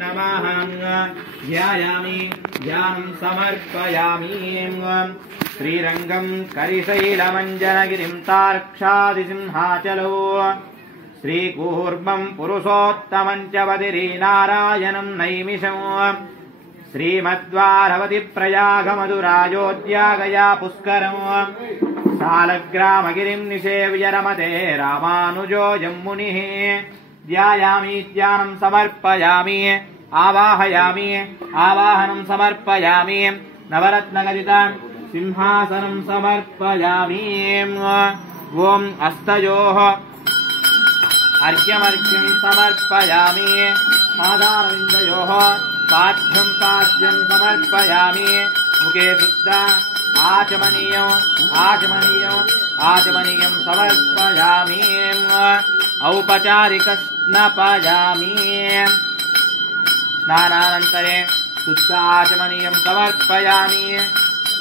नमः ध्यायामि ध्यानं समर्पयामि श्रीरंगं करिशैलमञ्जनगिरिं तार्क्षादिसिंहाचलो श्रीकूर्मं पुरुषोत्तमं च वदिरीनारायणं नैमिषम् श्रीमद्वारवति प्रयागमधुरायोध्यागया पुष्करम् सालग्रामगिरिं निषेव्य रमते रामानुजोऽयं मुनिः ध्यायामि ध्यानं समर्पयामि आवाहयामि आवाहनं समर्पयामि नवरत्नगदितं सिंहासनं समर्पयामि ओम अस्तयोः अर्घ्यमर्घ्यं समर्पयामि पादारविन्दयोः पाद्यं पाद्यं समर्पयामि मुखे शुद्ध आचमनीयं समर्पयामि औपचारिकस्नापयामि स्नानानन्तरे शुद्ध आचमनीयं समर्पयामि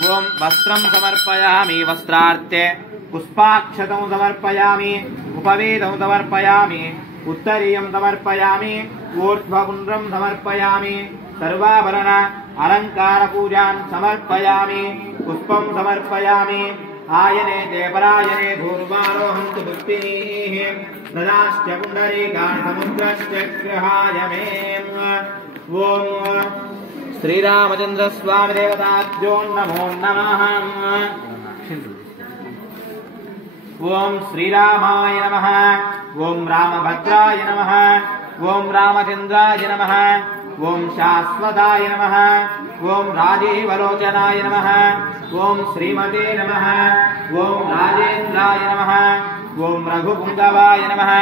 ओम वस्त्रं समर्पयामि वस्त्रार्थे पुष्पाक्षतं समर्पयामि उपवेदं समर्पयामि उत्तरीयं समर्पयामि ऊर्ध्वपुण्ड्रं समर्पयामि सर्वाभरण अलंकार पूजां समर्पयामि पुष्पं समर्पयामि आयने ते परायणे धूर्वारोहं तु भक्तिः प्रदाश्च पुण्डरीकान् समुद्रश्च गृहाय मे ओम श्रीरामचंद्र स्वामी देवताभ्यो नमो नमः ओम श्रीरामाय नमः ओम रामभद्राय नमः ओम रामचंद्राय नमः ओम शाश्वताय नमः ओम राजीवलोचनाय नमः ओम श्रीमते नमः ओम राजेन्द्राय नमः ओम रघुपुंगवाय नमः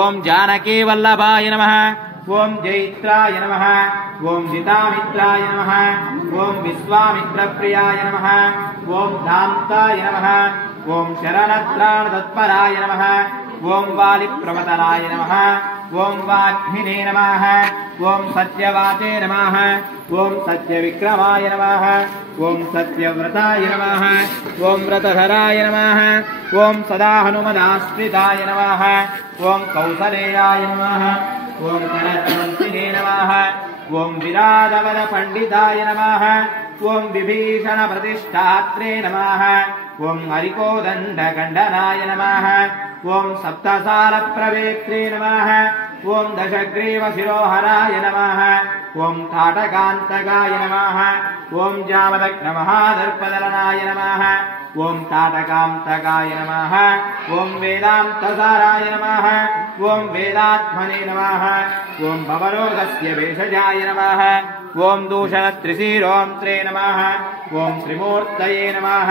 ओम जानकी वल्लभाय नमः ओम जैत्राय नमः ओम जितामित्राय नमः ओम विश्वामित्रप्रियाय नमः ओम दान्ताय नमः ओम शरणत्राण तत्पराय नमः ओम वालिप्रवतनाय नमः ओम वाग्मिने नमः ओम सत्यवाचे नमः ओम सत्यविक्रमाय नमः ओम सत्यव्रताय नमः ओम व्रतधराय नमः ओम सदा हनुमदाश्रिताय नमः ओम कौसलेयाय नमः ओम गणतन्त्रिणे नमः ओम विराजवर पंडिताय नमः ओम विभीषण प्रतिष्ठात्रे नमः ओम हरिकोदण्डकण्डनाय नमः ओम सप्तसार प्रवेत्रे नमः ओम दशग्रीव शिरोहराय नमः ओम ताटकान्तकाय नमः ओम जामदग्न महादर्पदलनाय नमः ओम ताटकान्तकाय नमः ओम वेदान्तसाराय नमः ओम वेदात्मने नमः ओम भवरोगस्य भेषजाय नमः ओम दूषणत्रिशिरोऽन्त्रे नमः ओम त्रिमूर्तये नमः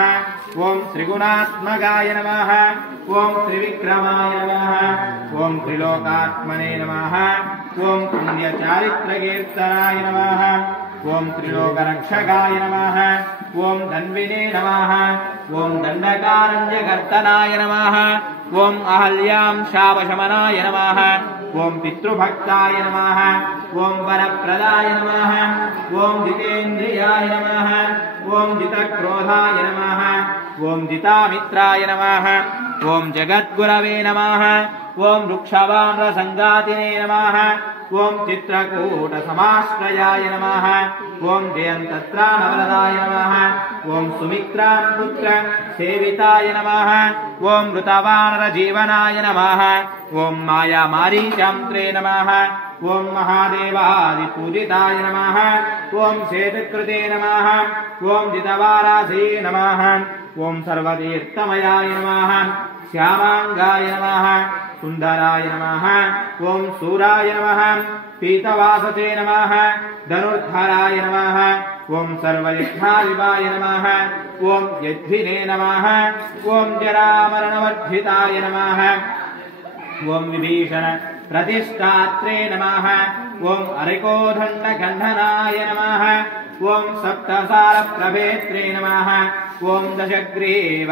ओम त्रिगुणात्मकाय नमः ओम त्रिविक्रमाय नमः ओम त्रिलोकात्मने नमः ओम पुण्यचारित्रकीर्तनाय नमः ओम त्रिलोकरक्षकाय नमः ओम धन्विने नमः ओम दण्डकारण्यकर्तनाय नमः ओम अहल्यां शापशमनाय नमः ओम पितृभक्ताय नमः ओम वरप्रदाय नमः ओम जितेन्द्रियाय नमः ओम जितक्रोधाय नमः ओम जितामित्राय नमः ओम जगद्गुरवे नमः ओम वृक्षवानरसङ्गातिने नमः ओम चित्रकूटसमाश्रयाय नमः ओम जयन्तत्राणवरदाय नमः ओम सुमित्रापुत्र सेविताय नमः ओम मृतवानरजीवनाय नमः ओम मायामारीचन्त्रे नमः ओम महादेवादिपूजिताय नमः ओम शेतकृते नमः ओम जितवारासे नमः ओम सर्वतीर्थमयाय नमः श्यामांगाय नमः सुंदराय नमः ओम सूराय नमः पीतवासते नमः धनुर्धराय नमः ओम सर्वयज्ञाधिपाय नमः ओम यज्ञिने नमः ओम जरामरणवर्धिताय नमः ओम विभीषण प्रतिष्ठात्रे नमः ओम हरिकोदण्डकण्डनाय नमः ओम सप्तसार प्रभेत्रे नमः ओम दशग्रीव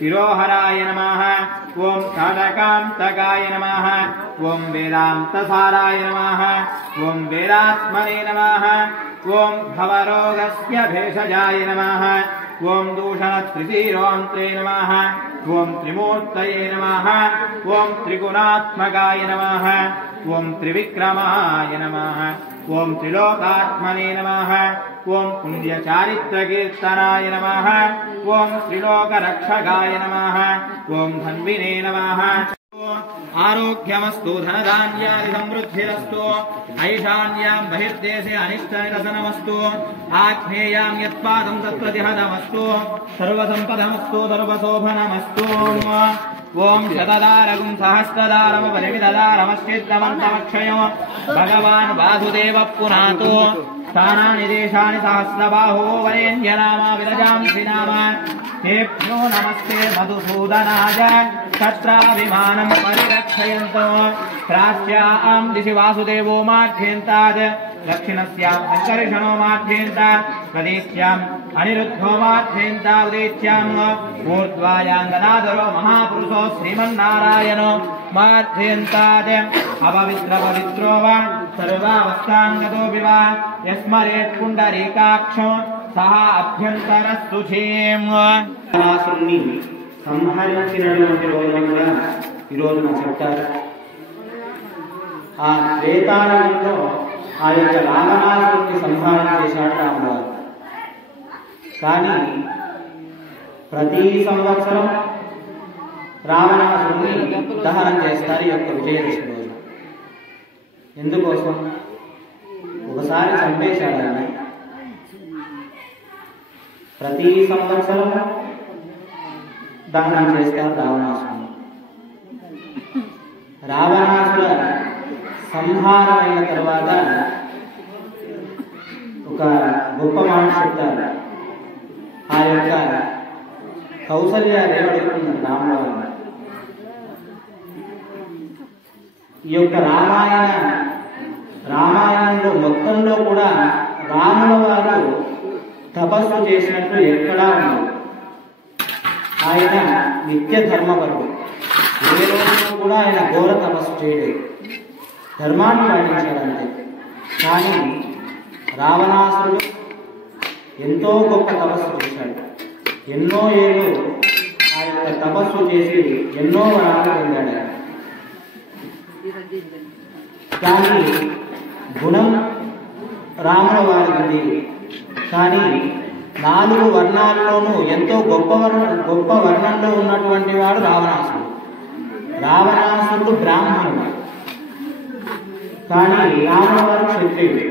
शिरोहराय नमः ओम ताटकान्तकाय नमः ओम वेदान्तसाराय नमः ओम वेदात्मने नमः ओम भवरोगस्य भेषजाय नमः ఓం దూషణత్రిశీరోంత్రే నమః ఓం త్రిమూర్తయే నమః ఓం త్రిగుణాత్మకాయ నమః ఓం త్రివిక్రమాయ నమః ఓం త్రిలోకాత్మనే నమః ఓం పుణ్యచారిత్రకీర్తనాయ నమః ఓం త్రిలోకరక్షకాయ నమః ఓం ధన్వినే నమః ఆరోగ్యమస్తు ధనధాన్యాది సమృద్ధిరస్తు ఐశాన్యాం బహిర్దేశే అనిష్టనిరసనమస్తు ఆగ్నేయాం యత్పాదం తత్ప్రతిహతమస్తు సర్వసంపదమస్తు సర్వశోభనమస్తు ఓం శతదారగుం సహస్రదారమపరిమితదారమశ్చిత్తమంతమక్షయం భగవాన్ వాసుదేవ పునాతో స్థానాని దేశాని సహస్రబాహో వరేణ్యనామా విరజాంసి నామ హేభ్యో నమస్తే మధుసూదనాయ తత్రాభిమానం పరిరక్షయంతో ప్రాచ్యాం దిశి వాసుదేవో మాధ్యేంతాద్ దక్షిణస్యాం సంకర్షణో మాధ్యేంతాద్ ప్రదేశ్యాం అనిరుద్ధో మాధ్యేంతాద్ ఉదేశ్యాం ఊర్ధ్వాయాం గదాధరో మహాపురుషో శ్రీమన్నారాయణో మాధ్యేంతాద్ అపవిత్ర పవిత్రో వా సర్వావస్థాంగతో వివా యస్మరేత్ పుండరీకాక్షో సహా అభ్యంతరస్తుచేం సంహరించినటువంటి రోజున కూడా ఈరోజు నాకు చెప్తారు. ఆ త్రేతాయుగంలో ఆ యొక్క రావణాసురుడిని సంహారం చేశాడు రాముడు. కానీ ప్రతి సంవత్సరం రావణాసురుడిని దహనం చేస్తారు ఈ యొక్క విజయదశమి రోజు. ఎందుకోసం? ఒకసారి చంపేశాడు ఆయన. ప్రతి సంవత్సరం దహనం చేస్తారు రావణాసురుని. రావణాసుర సంహారం అయిన తర్వాత ఒక గొప్ప మాట చెప్తారు. ఆ యొక్క కౌసల్య రేవడుకున్నారు రాముడు. ఈ యొక్క రామాయణంలో మొత్తంలో కూడా రాముల వారు తపస్సు చేసినట్టు ఎక్కడా ఉంది. ఆయన నిత్య ధర్మపరుడు. ఏ రోజున కూడా ఆయన ఘోర తపస్సు చేయలేదు, ధర్మాన్ని పాటించాడంతే. కానీ రావణాసురుడు ఎంతో గొప్ప తపస్సు చేశాడు. ఎన్నో ఏళ్ళు ఆ యొక్క తపస్సు చేసి ఎన్నో వరాలు పొందాడు. కానీ గుణం రాముల వారికి. కానీ 4 వర్ణాల్లోనూ ఎంతో గొప్ప వర్ణంలో ఉన్నటువంటి వాడు రావణాసురుడు. రావణాసురుడు బ్రాహ్మణుడు, కానీ రాముల వారు క్షత్రియుడు.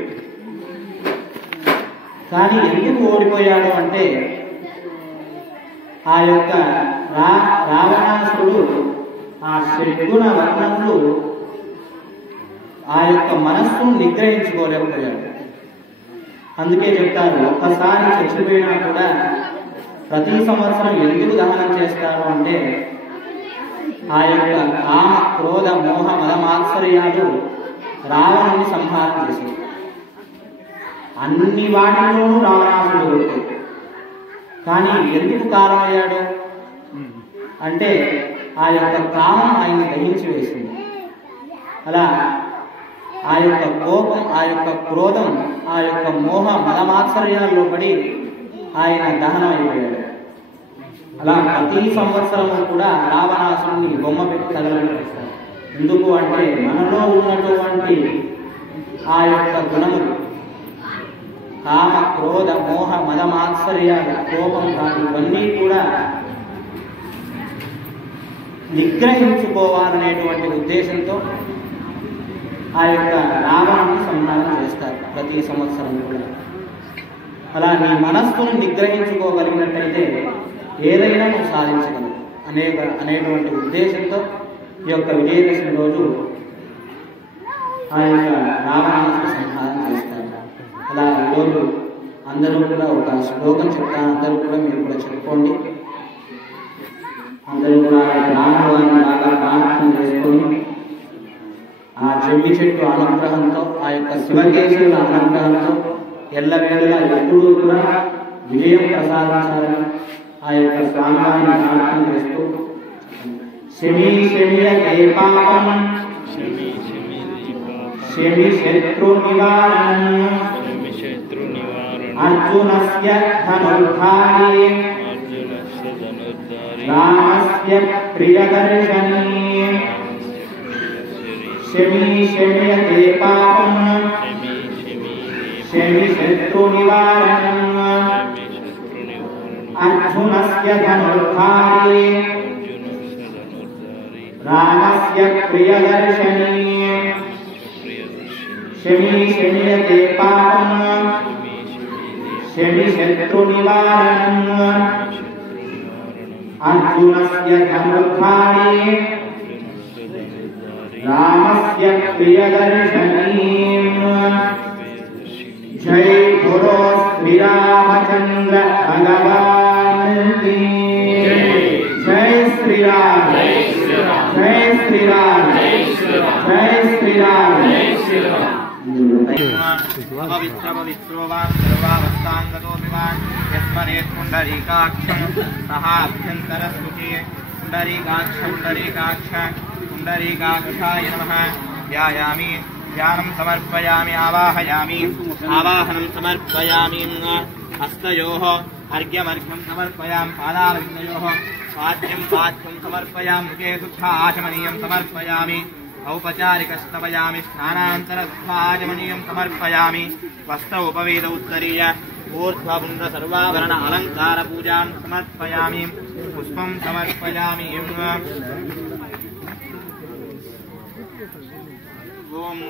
కానీ ఎందుకు ఓడిపోయాడు అంటే ఆ యొక్క రావణాసురుడు ఆ షడ్గుణ వర్ణములు ఆ యొక్క మనస్సును నిగ్రహించుకోలేకపోయాడు. అందుకే చెప్తారు, ఒక్కసారి చచ్చిపోయినా కూడా ప్రతి సంవత్సరం ఎందుకు దహనం చేస్తారు అంటే ఆ యొక్క కామ క్రోధ మోహ మదమాత్సర్యాలు రావణుని సంహారం చేసింది. అన్ని వాటిలోనూ రావణాసురుడు దొరుకుతాడు. కానీ ఎందుకు కారణమయ్యాడు అంటే ఆ యొక్క కామం ఆయన్ని దహించి వేసింది. అలా ఆ యొక్క కోపం, ఆ యొక్క క్రోధం, ఆ యొక్క మోహ మదమాత్సర్యాల్లో పడి ఆయన దహనం అయిపోయాడు. అలా ప్రతి సంవత్సరము కూడా రావణాసురుని బొమ్మ పెట్టి తగలబెట్టేస్తారు. ఎందుకు అంటే మనలో ఉన్నటువంటి ఆ యొక్క గుణములు కామ క్రోధ మోహ మదమాత్సర్యాలు, కోపం కాదు, ఇవన్నీ కూడా నిగ్రహించుకోవాలనేటువంటి ఉద్దేశంతో ఆ యొక్క రావణుని సంహారం చేస్తారు ప్రతి సంవత్సరం కూడా. అలా నీ మనస్సును నిగ్రహించుకోగలిగినట్టయితే ఏదైనా నువ్వు సాధించగలవు అనేటువంటి ఉద్దేశంతో ఈ యొక్క విజయదశమి రోజు ఆ యొక్క రావణాసుర సంహారం చేస్తారు. అలా ఈరోజు అందరూ కూడా ఒక శ్లోకం చెప్తాను. అందరూ కూడా మీరు కూడా చెప్పుకోండి. అందరూ కూడా రాముని బాగా ప్రార్థన చేసుకొని ఆ జమ్మి చెట్టు అనుగ్రహంతో, ఆ యొక్క శివకేశవుల అనుగ్రహంతో ఎల్లవేళలా ఎప్పుడూ కూడా విజయం ప్రసాదించాలని ఆ యొక్క స్వామివారిని ప్రార్థన చేస్తూ శమి శమియ జయపాపం శమి శత్రు నివారణ अर्जुनस्य धनुर्धारी रामस्य प्रियदर्शनी शमी शम्यते पापं शमी शत्रुनिवारणम् अर्जुनस्य धनुर्धारी रामस्य प्रियदर्शनी शमी शम्यते पापं शमी शत्रुनिवारणम् अर्जुनस्य धनुर्धारी रामस्य प्रियदर्शनी जय गुरु श्री रामचंद्र भगवान की जय श्री राम जय श्री राम जय श्री राम पवित्र पवित्रो वा सर्वावस्थांगतो विवान् यस्मरेत् पुण्डरीकाक्षं सः अभ्यन्तरस्तुते पुण्डरीकाक्ष पुण्डरीकाक्षाय नमः ध्यायामि ध्यानं समर्पयामि आवाहयामि आवाहनं समर्पयामि हस्तयोः अर्घ्यमर्घ्यं समर्पयामि पादारविन्दयोः पाद्यं समर्पयामि मुखे दुग्धाचमनीयं समर्पयामि औपचारिकस्तवयामि स्नानान्तरदुग्धाचमनीयं समर्पयामि वस्त्र उपवेद उत्तरीय ऊर्ध्वपुण्ड सर्वाभरण अलङ्कार पूजां समर्पयामि पुष्पं समर्पयामि ओम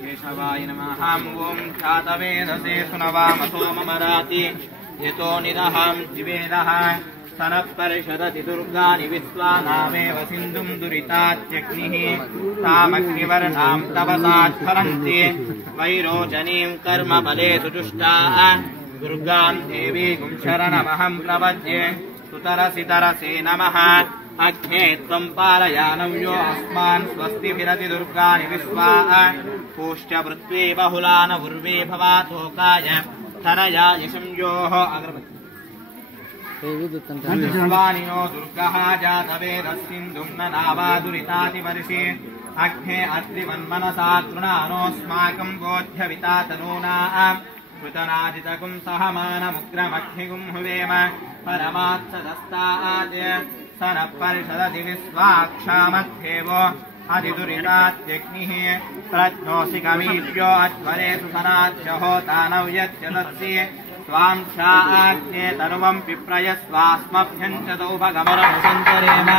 केशवाय नमः ओम चातवेदसे सुनवामसो ममराति यतो निदहं जिवेदः सनःपरिषदति दुर्गानि विश्वानामेव सिन्धुं दुरितात्यग्निः तामग्निवर्णां तपसाच्छरन्ति वैरोचनीं कर्मफले सुजुष्टाः दुर्गां देवीं शरणमहं प्रपद्ये सुतरसि तरसे नमः अग्ने त्वं पालयानव्यो अस्मान् स्वस्तिभिरति दुर्गानि विश्वाः पूष्ट पृथ्वी बहुलान उर्वे भवातोकाय तनया यशंयोः अग्रवानिनो दुर्गः जातवेदस्सिन्धुं न नावादुरितातिवर्षे अग्ने अत्रिवन्मनसा तृणानोऽस्माकं बोध्यविता तनूना कृतनाजितकुं सहमानमुग्रमग्निगुं हुवेम परमात्सदस्तात् सनःपरिषदति विश्वाक्षामध्येवो अधिदुरितात्यग्निः प्रज्ञोऽसि कवीभ्यो अध्वरे सुसनाद्यहोतानौ यत्यदत्सि स्वां चाग्ने तनुवं पिप्रयस्वास्मभ्यं च तौभगमरमुसञ्चरेम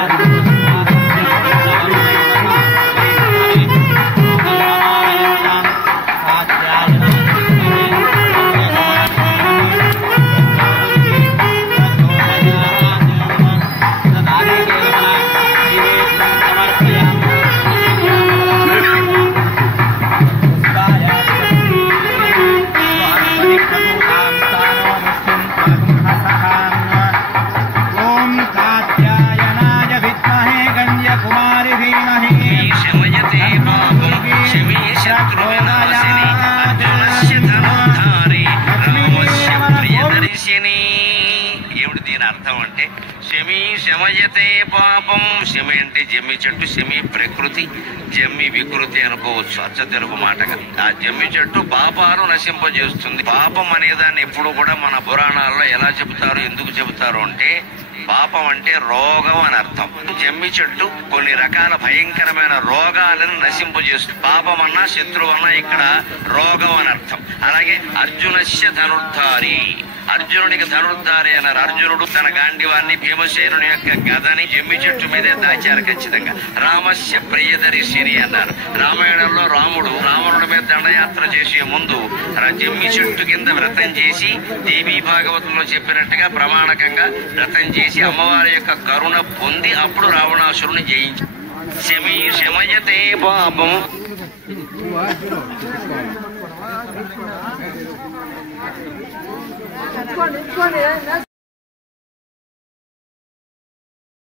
శమయతే పాపం శమి అంటే జమ్మి చెట్టు శమి ప్రకృతి జమ్మి వికృతి అనుకోవచ్చు అచ్చ తెలుగు మాటగా ఆ జమ్మి చెట్టు పాపాలు నశింపజేస్తుంది పాపం అనేదాన్ని ఎప్పుడు కూడా మన పురాణాల్లో ఎలా చెబుతారు ఎందుకు చెబుతారు అంటే పాపం అంటే రోగం అని అర్థం జమ్మి చెట్టు కొన్ని రకాల భయంకరమైన రోగాలను నశింపజేస్తుంది పాపం అన్నా శత్రువు అన్నా ఇక్కడ రోగం అని అర్థం అలాగే అర్జునస్య ధనుర్ధారి అర్జునుడికి ధనుర్ధారి అన్నారు అర్జునుడు తన గాండివాన్ని భీమసేనుని యొక్క గదని జమ్మి చెట్టు మీదే దాచారు ఖచ్చితంగా రామస్య ప్రియదర్శిని అన్నారు రామాయణంలో రాముడు రావణుడి మీద దండయాత్ర చేసే ముందు జమ్మి చెట్టు కింద వ్రతం చేసి దేవీ భాగవతంలో చెప్పినట్టుగా ప్రమాణకంగా వ్రతం చేసి అమ్మవారి యొక్క కరుణ పొంది అప్పుడు రావణాసురుని జయించి శమీ శమయతే పాపం Let's go.